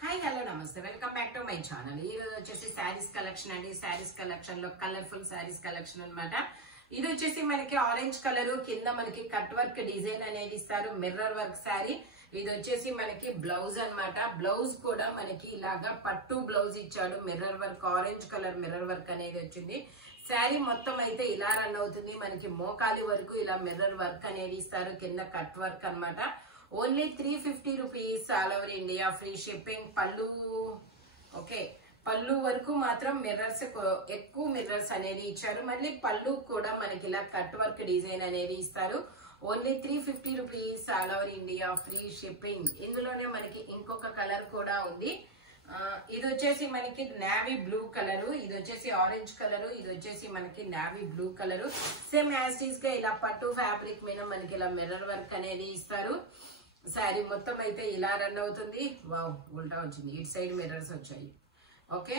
Hi hello నమస్తే welcome back to my channel. ఈ రోజు వచ్చేసి శారీస్ కలెక్షన్ అండి. శారీస్ కలెక్షన్ లో కలర్ఫుల్ శారీస్ కలెక్షన్ అన్నమాట. ఇది వచ్చేసి మనకి ఆరెంజ్ కలర్ కింద మనకి కట్ వర్క్ డిజైన్ అనేది ఇస్తారు. Mirror work sari. ఇది వచ్చేసి మనకి బ్లౌజ్ అన్నమాట. బ్లౌజ్ కూడా మనకి ఇలాగా పట్టు బ్లౌజ్ ఇచ్చాడు. Mirror work orange colour mirror work అనేది వచ్చింది. శారీ మొత్తం అయితే ఇలా రన్ అవుతుంది. మనకి మోకాలి వరకు ఇలా మిర్రర్ వర్క్ అనేది ఇస్తారు. కింద కట్ వర్క్ అన్నమాట. Only 350 rupees all over India free shipping. పళ్ళు ఓకే, పళ్ళు వరకు మాత్రం మిర్రర్స్ ఎక్కువ మిర్రర్స్ అనేది ఇచ్చారు. మళ్ళీ పళ్ళు కూడా మనకి ఇలా కట్ వర్క్ డిజైన్ అనేది ఇస్తారు. Only 350 rupees all over India free shipping. ఇందులోనే మనకి ఇంకొక కలర్ కూడా ఉంది. ఇది వచ్చేసి మనకి నేవీ బ్లూ కలర్, ఇది వచ్చేసి ఆరెంజ్ కలర్, ఇది వచ్చేసి మనకి navy blue colour. Same as టీజ్ గా ఇలా పట్టు ఫ్యాబ్రిక్ మీద మనకి ఇలా మిర్రర్ వర్క్ అనేది ఇస్తారు. శారీ మొత్తం అయితే ఇలా రన్ అవుతుంది. వావ్, ఉల్టా వచ్చింది, ఇటు సైడ్ మిర్రర్స్ వచ్చాయి. ఓకే,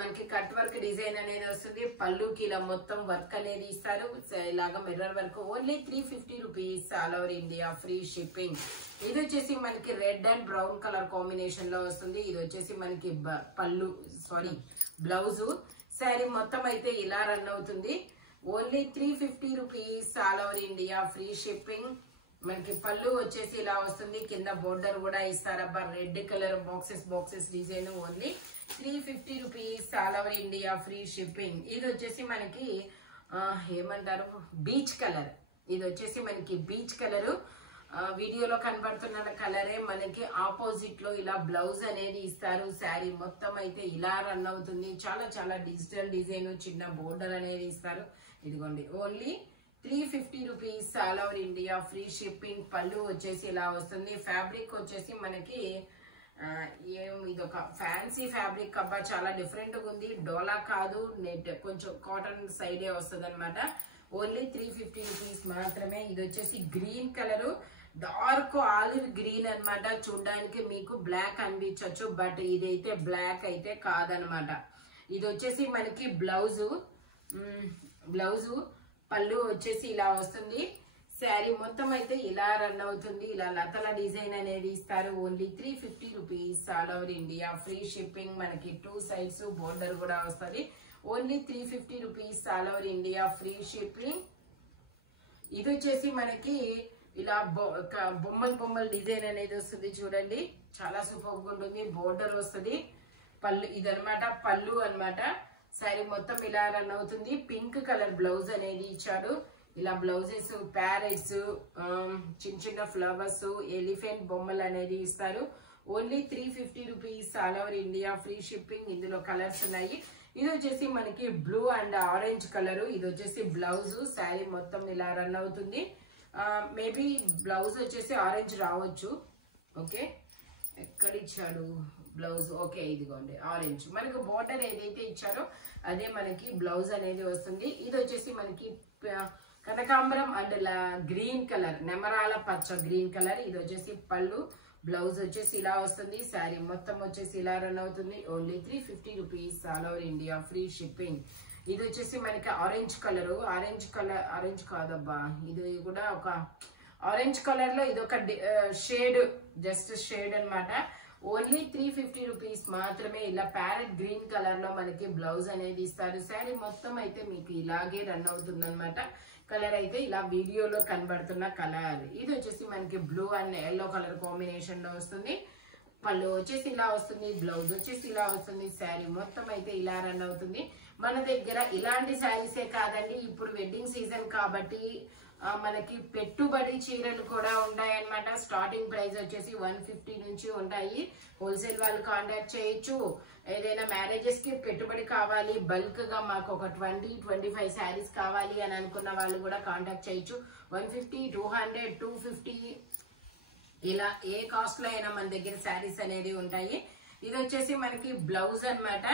మనకి కట్ వర్క్ డిజైన్ అనేది వస్తుంది. పళ్ళుకి ఇలా మొత్తం వర్క్ అనేది ఇస్తారు. ఇలాగా mirror work. Only 350 rupees all over India free shipping. ఇది వచ్చేసి మనకి red and brown colour combination లో వస్తుంది. ఇది వచ్చేసి మనకి బ్లౌజ్. శారీ మొత్తం అయితే ఇలా రన్ అవుతుంది. Only 350 rupees all over India free shipping. మనకి పళ్ళు వచ్చేసి ఇలా వస్తుంది. కింద బోర్డర్ కూడా ఇస్తారబ్బా, red colour boxes design. Only 350 rupees all over India free shipping. ఇది వచ్చేసి మనకి ఏమంటారు, బీచ్ కలర్. ఇది వచ్చేసి మనకి బీచ్ కలర్. వీడియోలో కనబడుతున్న కలరే మనకి ఆపోజిట్ లో ఇలా బ్లౌజ్ అనేది ఇస్తారు. శారీ మొత్తం అయితే ఇలా రన్ అవుతుంది. చాలా చాలా డిజిటల్ డిజైన్, చిన్న బోర్డర్ అనేది ఇస్తారు. ఇదిగోండి, only 350 rupees all over India free shipping. పళ్ళు వచ్చేసి ఇలా వస్తుంది. ఫ్యాబ్రిక్ వచ్చేసి మనకి ఇది ఒక ఫ్యాన్సీ ఫ్యాబ్రిక్ అబ్బా, చాలా డిఫరెంట్ గా ఉంది. డోలా కాదు, నెట్ కొంచెం కాటన్ సైడే వస్తుంది అనమాట. ఓన్లీ 350 రూపీస్ మాత్రమే. ఇది వచ్చేసి green colour, dark olive green అనమాట. చూడడానికి మీకు బ్లాక్ అనిపించవచ్చు, బట్ ఇదైతే బ్లాక్ అయితే కాదనమాట. ఇది వచ్చేసి మనకి బ్లౌజు. పళ్ళు వచ్చేసి ఇలా వస్తుంది. శారీ మొత్తం అయితే ఇలా రన్ అవుతుంది. ఇలా లతల డిజైన్ అనేది ఇస్తారు. Only 350 rupees all over India free shipping. మనకి 2 సైడ్స్ బోర్డర్ కూడా వస్తుంది. Only 350 rupees all over India free shipping. ఇది వచ్చేసి మనకి ఇలా బొమ్మల డిజైన్ అనేది వస్తుంది. చూడండి, చాలా సూపర్ గా ఉంటుంది. బోర్డర్ వస్తుంది. పళ్ళు ఇదనమాట, పళ్ళు అనమాట. శారీ మొత్తం ఇలా రన్ అవుతుంది. పింక్ కలర్ బ్లౌజ్ అనేది ఇచ్చాడు. ఇలా బ్లౌజెస్, ప్యారెట్స్, చిన్న ఫ్లవర్స్, ఎలిఫెంట్ బొమ్మలు అనేది ఇస్తారు. Only 350 rupees all over India free shipping. ఇందులో కలర్స్ ఉన్నాయి. ఇది వచ్చేసి మనకి బ్లూ అండ్ ఆరెంజ్ కలర్. ఇది వచ్చేసి బ్లౌజ్. శారీ మొత్తం ఇలా రన్ అవుతుంది. మేబీ బ్లౌజ్ వచ్చేసి ఆరెంజ్ రావచ్చు. ఓకే, ఎక్కడ ఇచ్చాడు బ్లౌజ్? ఓకే, ఇదిగోండి ఆరెంజ్. మనకు బోర్డర్ ఏదైతే ఇచ్చారో అదే మనకి బ్లౌజ్ అనేది వస్తుంది. ఇది వచ్చేసి మనకి కనకాంబరం అండ్ గ్రీన్ కలర్, నెమరాల పచ్చ గ్రీన్ కలర్. ఇది వచ్చేసి పళ్ళు. బ్లౌజ్ వచ్చేసి ఇలా వస్తుంది. శారీ మొత్తం వచ్చేసి ఇలా రన్ అవుతుంది. Only 350 rupees all over India free shipping. ఇది వచ్చేసి మనకి ఆరెంజ్ కలర్. ఆరెంజ్ కాదబ్బా, ఇది కూడా ఒక ఆరెంజ్ కలర్ లో ఇది ఒక షేడ్, జస్ట్ షేడ్ అనమాట. ఓన్లీ 350 రూపీస్ మాత్రమే. ఇలా ప్యారెట్ గ్రీన్ కలర్ లో మనకి బ్లౌజ్ అనేది ఇస్తారు. శారీ మొత్తం అయితే మీకు ఇలాగే రన్ అవుతుంది అనమాట. కలర్ అయితే ఇలా వీడియోలో కనబడుతున్న కలర్. ఇది వచ్చేసి మనకి blue and yellow colour combination లో వస్తుంది. పళ్ళు వచ్చేసి ఇలా వస్తుంది. బ్లౌజ్ వచ్చేసి ఇలా వస్తుంది. శారీ మొత్తం అయితే ఇలా రన్ అవుతుంది. మన దగ్గర ఇలాంటి శారీసే కాదండి, ఇప్పుడు వెడ్డింగ్ సీజన్ కాబట్టి మనకి పెట్టుబడి చీరలు కూడా ఉంటాయి అన్నమాట. స్టార్టింగ్ ప్రైస్ వచ్చేసి 150 నుంచి ఉంటాయి. హోల్సేల్ వాళ్ళు కాంటాక్ట్ చేయొచ్చు. ఏదైనా మ్యారేజెస్ కి పెట్టుబడి కావాలి, బల్క్ గా మాకు ఒక 20-25 శారీస్ కావాలి అని అనుకున్న వాళ్ళు కూడా కాంటాక్ట్ చేయొచ్చు. 150, 200, 250 ఇలా ఏ కాస్ట్ లో అయినా మన దగ్గర శారీస్ అనేది ఉంటాయి. ఇది వచ్చేసి మనకి బ్లౌజ్ అన్నమాట.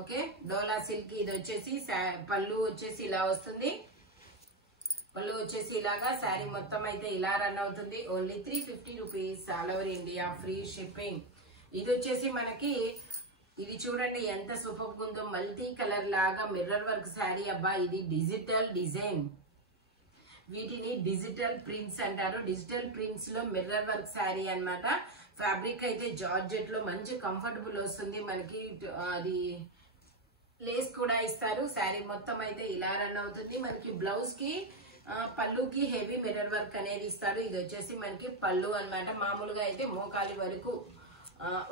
ఓకే, డోలా సిల్క్. ఇది వచ్చేసి పళ్ళు వచ్చేసి ఇలా వస్తుంది. పళ్ళు వచ్చేసి ఇలాగా. శారీ మొత్తం అయితే ఇలా రన్ అవుతుంది. Only 350 rupees all over India free shipping. ఇది వచ్చేసి మనకి, ఇది చూడండి ఎంత సూపర్ గా ఉందో, మల్టీ కలర్ లాగా మిర్రర్ వర్క్ శారీ అబ్బా. ఇది డిజిటల్ డిజైన్. వీటిని డిజిటల్ ప్రింట్స్ అంటారు. డిజిటల్ ప్రింట్స్ లో మిర్రర్ వర్క్ శారీ అన్నమాట. ఫ్యాబ్రిక్ అయితే జార్జెట్ లో మంచి కంఫర్టబుల్ వస్తుంది మనకి. అది లేస్ కూడా ఇస్తారు. శారీ మొత్తం అయితే ఇలా రన్ అవుతుంది. మనకి బ్లౌజ్ కి పళ్ళుకి హెవీ మిర్రర్ వర్క్ అనేది ఇస్తారు. ఇది వచ్చేసి మనకి పళ్ళు అన్నమాట. మామూలుగా అయితే మోకాలి వరకు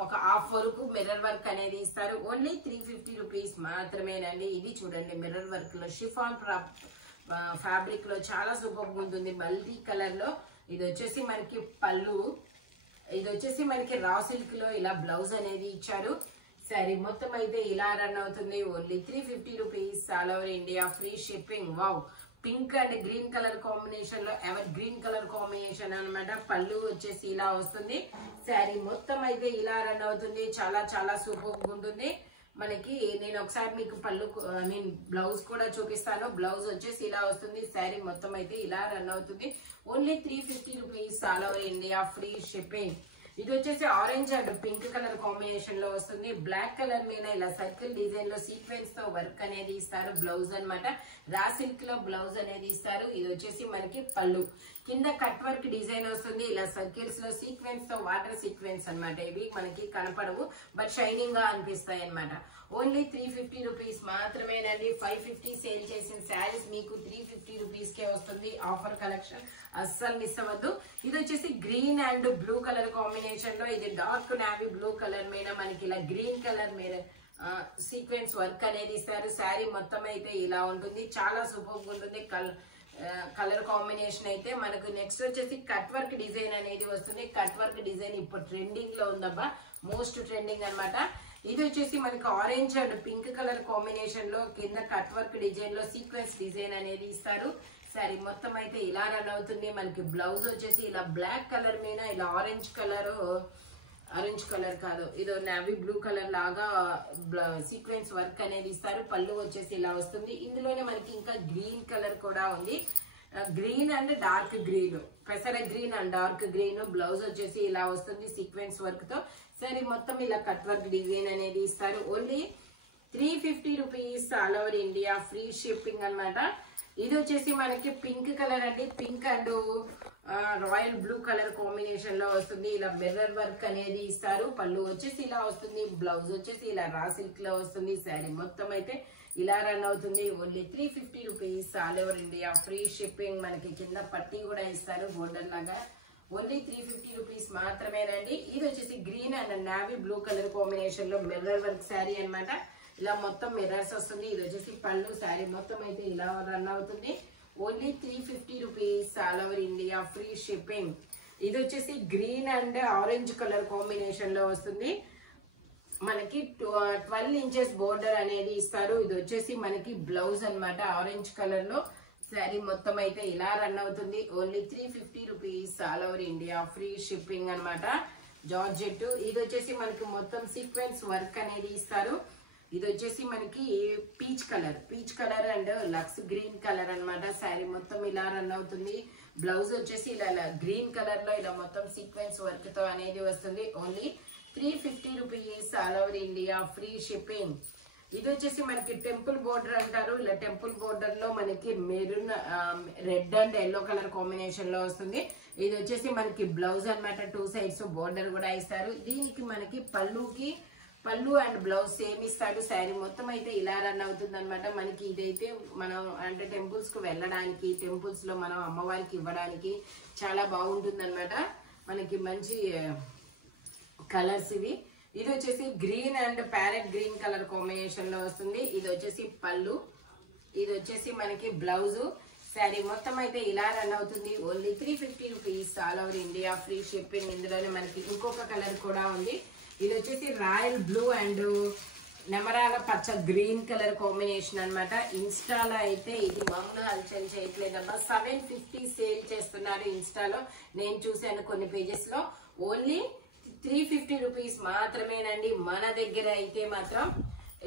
ఒక హాఫ్ వరకు మిర్రర్ వర్క్ అనేది ఇస్తారు. ఓన్లీ 350 రూపీస్ మాత్రమేనండి. ఇది చూడండి మిర్రర్ వర్క్ లో షిఫాన్ ఫ్యాబ్రిక్ లో చాలా సూపర్ ఉంటుంది. మల్టీ కలర్ లో ఇది వచ్చేసి మనకి పళ్ళు. ఇది వచ్చేసి మనకి రా సిల్క్ లో ఇలా బ్లౌజ్ అనేది ఇచ్చారు. శారీ మొత్తం అయితే ఇలా రన్ అవుతుంది. Only 350 rupees all over India free shipping. Wow, pink and green colour combination లో ఎవర్ గ్రీన్ కలర్ కాంబినేషన్ అన్నమాట. పళ్ళు వచ్చేసి ఇలా వస్తుంది. శారీ మొత్తం అయితే ఇలా రన్ అవుతుంది. చాలా చాలా సూపర్ ఉంటుంది మనకి. నేను ఒకసారి మీకు పళ్ళు బ్లౌజ్ కూడా చూపిస్తాను. బ్లౌజ్ వచ్చేసి ఇలా వస్తుంది. శారీ మొత్తం అయితే ఇలా రన్ అవుతుంది. Only 350 rupees all over India free shipping. ఇది వచ్చేసి orange and pink colour combination లో వస్తుంది. బ్లాక్ కలర్ మీద ఇలా సర్కిల్ డిజైన్ లో సీక్వెన్స్ తో వర్క్ అనేది ఇస్తారు. బ్లౌజ్ అన్నమాట. రా సిల్క్ లో బ్లౌజ్ అనేది ఇస్తారు. ఇది వచ్చేసి మనకి పళ్ళు. కింద కట్ వర్క్ డిజైన్ వస్తుంది. ఇలా సర్కిల్స్ లో సీక్వెన్స్ తో వాటర్ సీక్వెన్స్ అన్నమాట. ఇవి మనకి కనపడవు బట్ షైనింగ్ గా అనిపిస్తాయి అన్నమాట. ఓన్లీ 350 రూపీస్ మాత్రమేనండి. 550 సేల్ చేసిన శారీస్ మీకు 350 రూపీస్ కే వస్తుంది. ఆఫర్ కలెక్షన్ అస్సలు మిస్ అవ్వద్దు. ఇది వచ్చేసి green and blue colour combination లో, ఇది డార్క్ నావీ బ్లూ కలర్ మీద మనకి ఇలా గ్రీన్ కలర్ మీద సీక్వెన్స్ వర్క్ అనేది ఇస్తారు. శారీ మొత్తం అయితే ఇలా ఉంటుంది. చాలా సూపర్ ఉంటుంది. కలర్ కాంబినేషన్ అయితే మనకు. నెక్స్ట్ వచ్చేసి కట్ వర్క్ డిజైన్ అనేది వస్తుంది. కట్ వర్క్ డిజైన్ ఇప్పుడు ట్రెండింగ్ లో ఉందబ్బా, మోస్ట్ ట్రెండింగ్ అన్నమాట. ఇది వచ్చేసి మనకి orange and pink colour combination లో కింద కట్ వర్క్ డిజైన్ లో సీక్వెన్స్ డిజైన్ అనేది ఇస్తారు. శారీ మొత్తం అయితే ఇలా రన్ అవుతుంది. మనకి బ్లౌజ్ వచ్చేసి ఇలా బ్లాక్ కలర్ మీద ఇలా ఆరెంజ్ కలర్ కాదు, ఇదో నావీ బ్లూ కలర్ లాగా సీక్వెన్స్ వర్క్ అనేది ఇస్తారు. పళ్ళు వచ్చేసి ఇలా వస్తుంది. ఇందులోనే మనకి ఇంకా గ్రీన్ కలర్ కూడా ఉంది. గ్రీన్ అండ్ డార్క్ గ్రీన్, పెసర green and dark green. Blouse వచ్చేసి ఇలా వస్తుంది సీక్వెన్స్ వర్క్ తో. సరే మొత్తం ఇలా కట్ వర్క్ డిజైన్ అనేది ఇస్తారు. Only 350 rupees all over India free shipping అన్నమాట. ఇది వచ్చేసి మనకి పింక్ కలర్ అండి. Pink and royal blue colour combination లో వస్తుంది. ఇలా మిర్రర్ వర్క్ అనేది ఇస్తారు. పళ్ళు వచ్చేసి ఇలా వస్తుంది. బ్లౌజ్ వచ్చేసి ఇలా రా సిల్క్ లో వస్తుంది. శారీ మొత్తం అయితే ఇలా రన్ అవుతుంది. Only 350 rupees all over India free shipping. మనకి కింద పట్టీ కూడా ఇస్తారు బోర్డర్ లాగా. ఓన్లీ 350 రూపీస్ మాత్రమేనండి. ఇది వచ్చేసి green and navy blue colour combination లో మిర్రర్ వర్క్ శారీ అన్నమాట. ఇలా మొత్తం మిర్రర్స్ వస్తుంది. ఇది వచ్చేసి పళ్ళు. శారీ మొత్తం అయితే ఇలా రన్ అవుతుంది. Only 350 rupees all over India free shipping. ఇది వచ్చేసి green and orange colour combination లో వస్తుంది. మనకి 12 ఇంచెస్ బోర్డర్ అనేది ఇస్తారు. ఇది వచ్చేసి మనకి బ్లౌజ్ అన్నమాట. ఆరెంజ్ కలర్ లో శారీ మొత్తం అయితే ఇలా రన్ అవుతుంది. Only 350 rupees all over India free shipping అన్నమాట. జార్జెట్. ఇది వచ్చేసి మనకి మొత్తం సీక్వెన్స్ వర్క్ అనేది ఇస్తారు. ఇది వచ్చేసి మనకి పీచ్ కలర్ అండ్ లక్స్ గ్రీన్ కలర్ అన్నమాట. శారీ మొత్తం ఇలా రన్ అవుతుంది. బ్లౌజ్ వచ్చేసి ఇలా గ్రీన్ కలర్ లో ఇలా మొత్తం సీక్వెన్స్ వర్క్ తో అనేది వస్తుంది. Only 350 rupees all over India free shipping. ఇది వచ్చేసి మనకి టెంపుల్ బోర్డర్ అంటారు. ఇలా టెంపుల్ బోర్డర్ లో మనకి maroon red and yellow colour combination లో వస్తుంది. ఇది వచ్చేసి మనకి బ్లౌజ్ అన్నమాట. 2 సైడ్స్ బోర్డర్ కూడా ఇస్తారు. దీనికి మనకి పళ్ళు అండ్ బ్లౌజ్ సేమ్ ఇస్తాడు. శారీ మొత్తం అయితే ఇలా రన్ అవుతుంది అనమాట. మనకి ఇదైతే మనం అంటే టెంపుల్స్ కు వెళ్ళడానికి, టెంపుల్స్ లో మనం అమ్మవారికి ఇవ్వడానికి చాలా బాగుంటుంది అనమాట. మనకి మంచి కలర్స్ ఇవి. ఇది వచ్చేసి green and parrot green colour combination లో వస్తుంది. ఇది వచ్చేసి పళ్ళు. ఇది వచ్చేసి మనకి బ్లౌజ్. శారీ మొత్తం అయితే ఇలా రన్ అవుతుంది. Only 350 rupees all over India free shipping. ఇందులోనే మనకి ఇంకొక కలర్ కూడా ఉంది. ఇది వచ్చేసి రాయల్ బ్లూ అండ్ నెమరాల పచ్చ గ్రీన్ కలర్ కాంబినేషన్ అన్నమాట. ఇన్స్టాలో అయితే ఇది మామూలుగా హల్చల్ చేయట్లేదమ్మా. 750 సేల్ చేస్తున్నారు ఇన్స్టాలో. నేను చూసాను కొన్ని పేజెస్ లో. ఓన్లీ 350 రూపీస్ మాత్రమేనండి మన దగ్గర అయితే మాత్రం.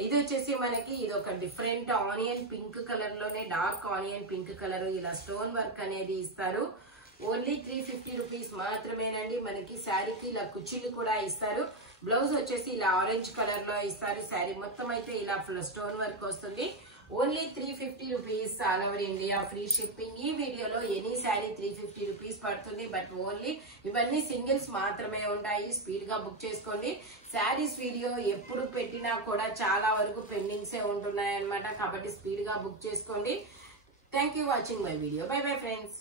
ఇది వచ్చేసి మనకి ఇది ఒక డిఫరెంట్ ఆనియన్ పింక్ కలర్ లోనే డార్క్ ఆనియన్ పింక్ కలర్ ఇలా స్టోన్ వర్క్ అనేది ఇస్తారు. ఓన్లీ 350 రూపీస్ మాత్రమేనండి. మనకి శారీకి ఇలా కుచ్చిళ్ళు కూడా ఇస్తారు. బ్లౌజ్ వచ్చేసి ఇలా ఆరెంజ్ కలర్ లో ఇస్తారు. శారీ మొత్తం అయితే ఇలా స్టోన్ వర్క్ వస్తుంది. Only 350 rupees all over India free shipping. ఈ వీడియోలో ఎనీ శారీ 350 రూపీస్ పడుతుంది. బట్ ఓన్లీ ఇవన్నీ సింగిల్స్ మాత్రమే ఉంటాయి. స్పీడ్ గా బుక్ చేసుకోండి. శారీస్ వీడియో ఎప్పుడు పెట్టినా కూడా చాలా వరకు పెండింగ్సే ఉంటున్నాయి అనమాట. కాబట్టి స్పీడ్ గా బుక్ చేసుకోండి. Thank you watching my video. By bye friends.